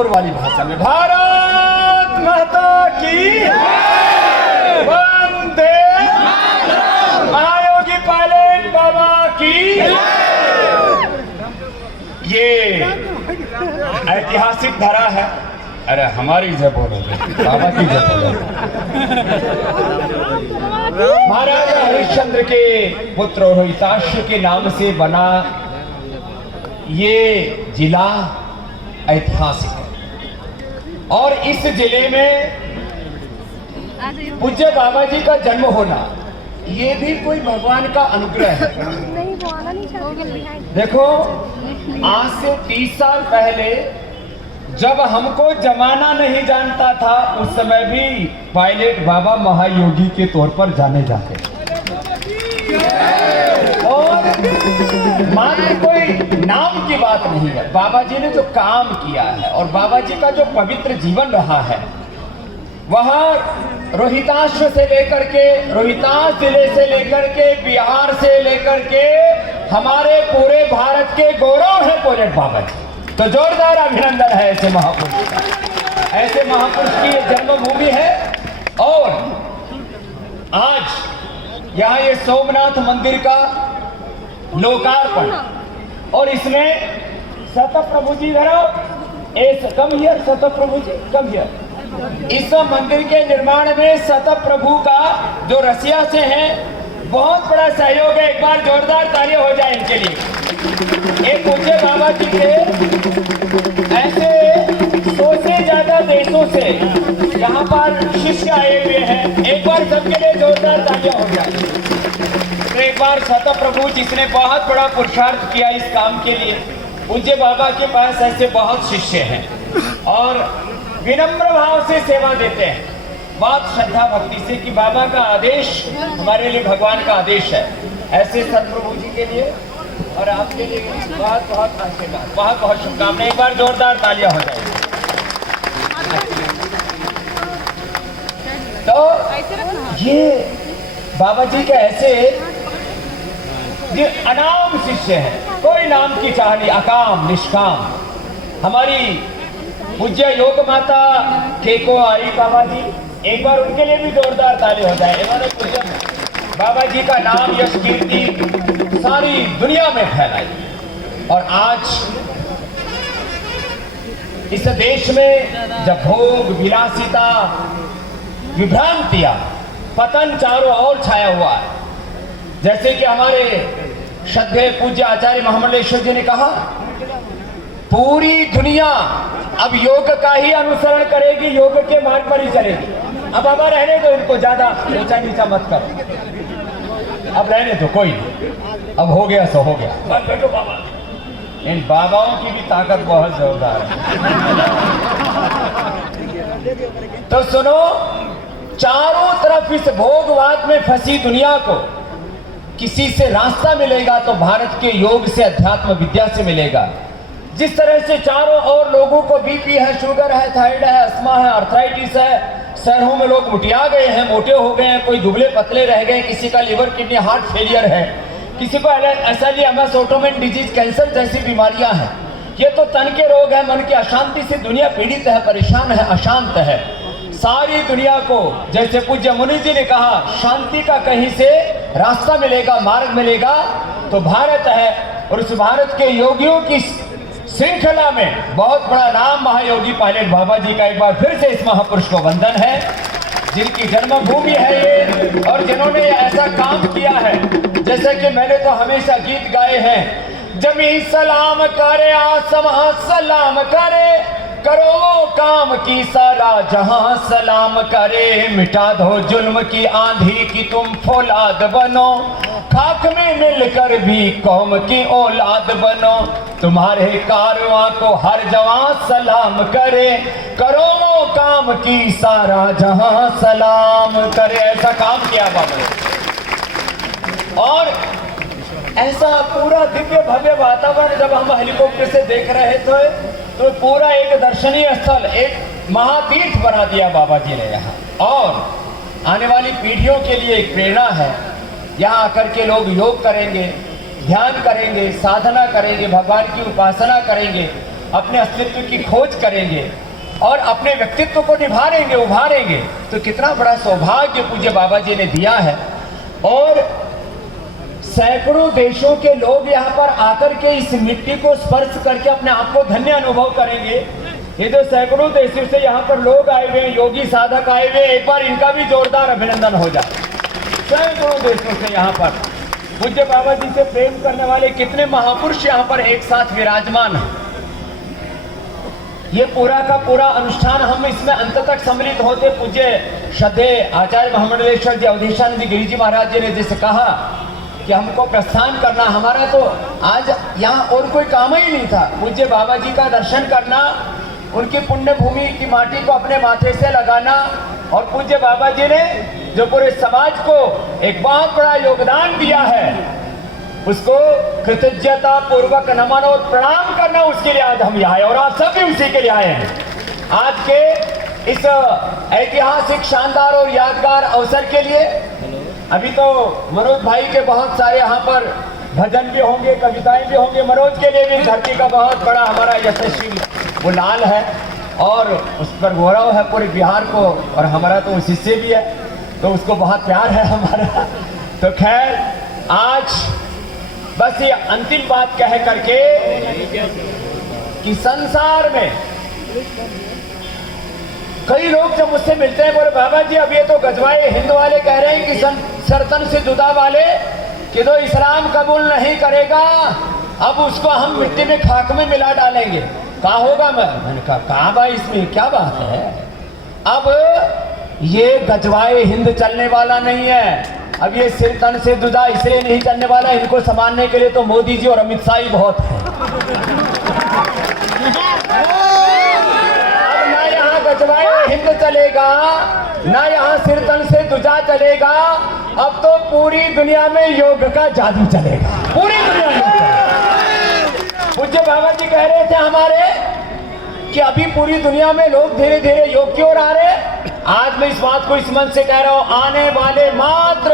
जोर वाली भाषा में, भारत माता की वंदे, महायोगी पायलट बाबा की। ये ऐतिहासिक धरा है। अरे हमारी जय बोलोगे, बाबा की जय बोलोगे। महाराजा हरिश्चंद्र के पुत्र रोहिताक्ष के नाम से बना ये जिला ऐतिहासिक है। और इस जिले में पूज्य बाबा जी का जन्म होना ये भी कोई भगवान का अनुग्रह है। देखो, आज से 30 साल पहले जब हमको जमाना नहीं जानता था, उस समय भी पायलट बाबा महायोगी के तौर पर जाने जाते। और मात्र कोई नाम की बात नहीं है, बाबा जी ने जो काम किया है और बाबा जी का जो पवित्र जीवन रहा है, वह रोहिताक्ष से लेकर के, रोहितास जिले से लेकर के, बिहार से लेकर के हमारे पूरे भारत के गौरव है पायलट बाबा जी। तो जोरदार अभिनंदन है ऐसे महापुरुष का। ऐसे महापुरुष की जन्मभूमि है। और आज यहाँ ये सोमनाथ मंदिर का लोकार्पण, और इसमें सतप्रभु जी जरा come here, सतप्रभु ji come here. इस मंदिर के निर्माण में सतप्रभु का जो रसिया से है बहुत बड़ा सहयोग है। एक बार जोरदार तालियां हो जाए इनके लिए। एक पूज्य बाबा जी के ऐसे 100 से ज्यादा देशों से यहाँ पर शिष्य आए हुए हैं। एक बार सबके लिए जोरदार तालियां हो जाए। तो एक बार सतप्रभु जिसने बहुत बड़ा पुरुषार्थ किया इस काम के लिए, पूज्य बाबा के पास ऐसे बहुत शिष्य हैं और विनम्र भाव से सेवा देते हैं, बहुत श्रद्धा भक्ति से कि बाबा का आदेश हमारे लिए भगवान का आदेश है। ऐसे सतप्रभु जी के लिए और आपके लिए बहुत बहुत आशीर्वाद, बहुत बहुत शुभकामनाएं। एक बार जोरदार तालियां हो जाए। तो ये बाबा जी के ऐसे ये अनाम शिष्य हैं, कोई नाम की चाह नहीं, अकाम निष्काम। हमारी पूज्य योग माता केको आई बाबा जी, एक बार उनके लिए भी जोरदार ताली हो जाए। इन्होंने पूज्य बाबा जी का नाम यश कीर्ति सारी दुनिया में फैलाई। और आज इस देश में जब भोग विलासिता, विभ्रांतियां, पतन चारों ओर छाया हुआ है, जैसे कि हमारे श्रद्धेय पूज्य आचार्य महामंडलेश्वर जी ने कहा, पूरी दुनिया अब योग का ही अनुसरण करेगी, योग के मार्ग पर ही चलेगी। अब बाबा रहने दो इनको, ज्यादा ऊंचा नीचा मत करो, अब रहने दो, कोई नहीं, अब हो गया सो हो गया, बस बैठो बाबा। इन बाबाओं की भी ताकत बहुत जोरदार है। तो सुनो, चारों तरफ इस भोगवाद में फंसी दुनिया को किसी से रास्ता मिलेगा तो भारत के योग से, अध्यात्म विद्या से मिलेगा। जिस तरह से चारों ओर लोगों को बीपी है, शुगर है, थायराइड है, अस्थमा है, आर्थराइटिस है, शहरों में लोग मुटिया गए हैं, मोटे हो गए हैं, कोई दुबले पतले रह गए, किसी का लिवर किडनी हार्ट फेलियर है, किसी को एसएलईएमएस ऑटोमेन डिजीज कैंसर जैसी बीमारियां हैं। ये तो तन के रोग है, मन की अशांति से दुनिया पीड़ित है, परेशान है, अशांत है। सारी दुनिया को, जैसे पूज्य मुनि जी ने कहा, शांति का कहीं से रास्ता मिलेगा, मार्ग मिलेगा तो भारत है। और उस भारत के योगियों की श्रृंखला में बहुत बड़ा नाम महायोगी पायलट बाबा जी का। एक बार फिर से इस महापुरुष को वंदन है, जिनकी जन्मभूमि है ये और जिन्होंने ऐसा काम किया है। जैसे कि मैंने तो हमेशा गीत गाए हैं, जमी सलाम करे, आसमां सलाम करे, करो वो काम की सारा जहां सलाम करे, मिटा दो जुल्म की आंधी की तुम फौलाद बनो, खाक में मिलकर भी कौम की औलाद बनो, तुम्हारे कारवां को हर जवां सलाम करे, करो वो काम की सारा जहां सलाम करे। ऐसा काम किया बाबा ने। और ऐसा पूरा दिव्य भव्य वातावरण जब हम हेलीकॉप्टर से देख रहे थे तो पूरा एक दर्शनीय स्थल, एक महातीर्थ बना दिया बाबा जी ने यहाँ। और आने वाली पीढ़ियों के लिए एक प्रेरणा है, यहाँ आकर के लोग योग करेंगे, ध्यान करेंगे, साधना करेंगे, भगवान की उपासना करेंगे अपने अस्तित्व की खोज करेंगे और अपने व्यक्तित्व को निभारेंगे, उभारेंगे, तो कितना बड़ा सौभाग्य पूज्य बाबा जी ने दिया है। और सैकड़ों देशों के लोग यहाँ पर आकर के इस मिट्टी को स्पर्श करके अपने आप को धन्य अनुभव करेंगे। ये जो सैकड़ों देशों से यहाँ पर लोग आए हुए हैं, योगी साधक आए हुए, एक बार इनका भी जोरदार अभिनंदन हो जाए। सैकड़ों देशों से यहाँ पर पूज्य बाबा जी से प्रेम करने वाले कितने महापुरुष यहाँ पर एक साथ विराजमान हैं। ये पूरा का पूरा अनुष्ठान हम इसमें अंत तक सम्मिलित होते पूज्य श्रद्धेय आचार्य महामंडलेश्वर जी अवधेशानंद गिरी जी महाराज जी ने जैसे कहा कि हमको प्रस्थान करना, हमारा तो आज यहाँ और कोई काम ही नहीं था। पूज्य बाबा जी का दर्शन करना, उनकी पुण्य भूमि की माटी को अपने माथे से लगाना, और पूज्य बाबा जी ने जो पूरे समाज को एक बहुत बड़ा योगदान दिया है, उसको कृतज्ञता पूर्वक नमन और प्रणाम करना, उसके लिए आज हम यहाँ आए और आप सब भी उसी के लिए आए हैं। आज के इस ऐतिहासिक शानदार और यादगार अवसर के लिए अभी तो मनोज भाई के बहुत सारे यहाँ पर भजन भी होंगे, कविताएं भी होंगे। मनोज के लिए भी धरती का बहुत बड़ा हमारा यशस्वी वो लाल है और उस पर गौरव है पूरे बिहार को, और हमारा तो उसी से भी है, तो उसको बहुत प्यार है हमारा। तो खैर आज बस ये अंतिम बात कह करके कि संसार में कई लोग जब मुझसे मिलते हैं बोले बाबा जी अब ये तो गजवाए हिंद वाले कह रहे हैं कि सरतन से जुदा वाले कि तो इस्लाम कबूल नहीं करेगा, अब उसको हम मिट्टी में खाक में मिला डालेंगे, कहा होगा। मैंने कहा भाई इसमें क्या बात है, अब ये गजवाए हिंद चलने वाला नहीं है, अब ये सिर तन से जुदा इसलिए नहीं चलने वाला, इनको संभालने के लिए तो मोदी जी और अमित शाह ही बहुत है। अब ना यहाँ गजवाए हिंद चलेगा, ना यहाँ सिर तन से जुदा चलेगा, अब तो पूरी दुनिया में योग का जादू चलेगा, पूरी दुनिया में। पूज्य बाबा जी कह रहे थे हमारे कि अभी पूरी दुनिया में लोग धीरे धीरे योग की ओर आ रहे हैं। आज मैं इस बात को इस मंच से कह रहा हूं, आने वाले मात्र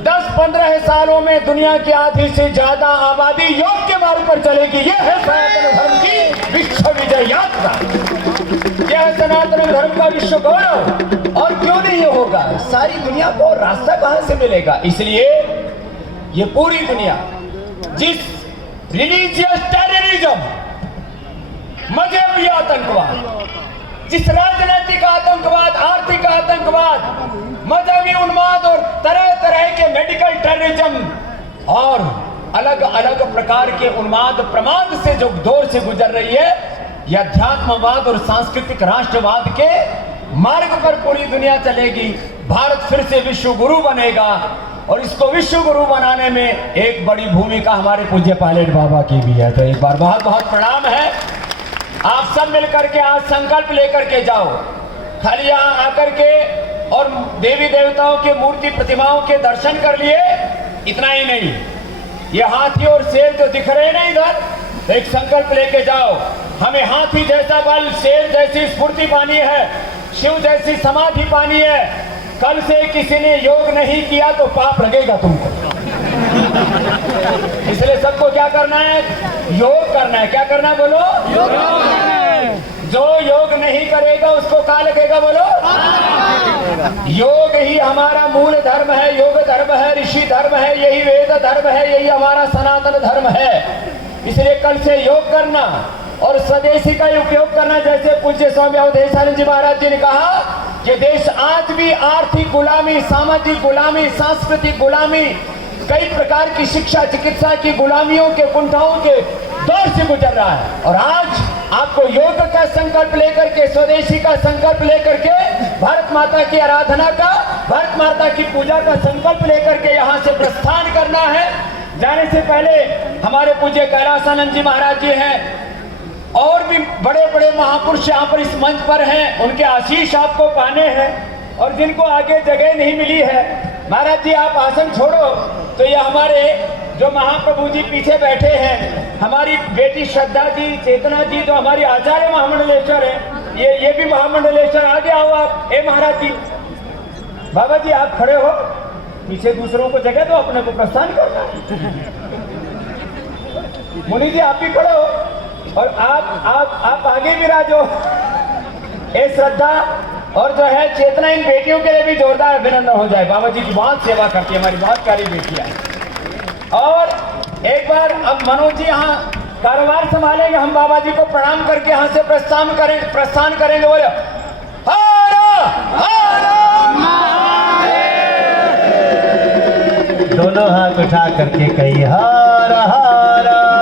10-15 सालों में दुनिया की आधी से ज्यादा आबादी योग के मार्ग पर चलेगी। यह है सनातन धर्म की विश्व विजय यात्रा, यह है सनातन धर्म का विश्व गौरव। और क्यों नहीं होगा, सारी दुनिया को रास्ता कहां से मिलेगा। इसलिए ये पूरी दुनिया जिस रिलीजियस टेररिज्म, मजहबी आतंकवाद, जिस राजनीतिक आतंकवाद, आर्थिक आतंकवाद, मजहबी उन्माद और तरह तरह के मेडिकल टेररिज्म और अलग अलग प्रकार के उन्माद प्रमाद से जो दौर से गुजर रही है, यह अध्यात्मवाद और सांस्कृतिक राष्ट्रवाद के मार्ग पर पूरी दुनिया चलेगी। भारत फिर से विश्व गुरु बनेगा और इसको विश्व गुरु बनाने में एक बड़ी भूमिका हमारे पूज्य पायलट बाबा की भी है। तो एक बार बहुत बहुत प्रणाम है। आप सब मिलकर के आज संकल्प लेकर के जाओ, खाली यहाँ आकर के और देवी देवताओं के मूर्ति प्रतिमाओं के दर्शन कर लिए, इतना ही नहीं, ये हाथी और शेर जो दिख रहे हैं ना इधर, तो एक संकल्प लेके जाओ, हमें हाथी जैसा बल, शेर जैसी स्फूर्ति पानी है, शिव जैसी समाधि पानी है। कल से किसी ने योग नहीं किया तो पाप लगेगा तुमको। इसलिए सबको क्या करना है, योग करना है। क्या करना है बोलो, जो योग नहीं करेगा उसको क्या लगेगा बोलो। योग ही हमारा मूल धर्म है, योग धर्म है, ऋषि धर्म है, यही वेद धर्म है, यही हमारा सनातन धर्म है। इसलिए कल से योग करना और स्वदेशी का उपयोग करना। जैसे पूज्य स्वामी अवधेशानंद जी महाराज जी ने कहा कि देश आज भी आर्थिक गुलामी, सामाजिक गुलामी, सांस्कृतिक गुलामी, कई प्रकार की शिक्षा चिकित्सा की गुलामियों के कुंठाओं के दौर से गुजर रहा है। और आज आपको योग का संकल्प लेकर के, स्वदेशी का संकल्प लेकर के, भारत माता की आराधना का, भारत माता की पूजा का संकल्प लेकर के यहाँ से प्रस्थान करना है। जाने से पहले हमारे पूज्य कैलासानंद जी महाराज जी हैं, और भी बड़े बड़े महापुरुष यहाँ पर इस मंच पर हैं, उनके आशीष आपको पाने हैं। और जिनको आगे जगह नहीं मिली है, महाराज जी आप आसन छोड़ो, तो ये हमारे जो महाप्रभु जी पीछे बैठे हैं, हमारी बेटी श्रद्धा जी, चेतना जी, जो हमारी आचार्य महामंडलेश्वर है, ये भी महामंडलेश्वर। आगे आओ आप। ए महाराज जी, बाबा जी आप खड़े हो, पीछे दूसरों को जगह दो, अपने को प्रस्थान करना। मुनि जी आप भी खड़े हो, और आप आगे भी राजो। ये श्रद्धा और जो है चेतना इन बेटियों के लिए भी जोरदार अभिनंदन हो जाए। बाबा जी की बहुत सेवा करती है हमारी बहुत प्यारी बेटियां। और एक बार अब मनोज जी यहाँ कारोबार संभालेंगे, हम बाबा जी को प्रणाम करके यहाँ से प्रस्थान करेंगे। बोले हारा हारा, दोनों हाथ उठा करके कही हारा हारा।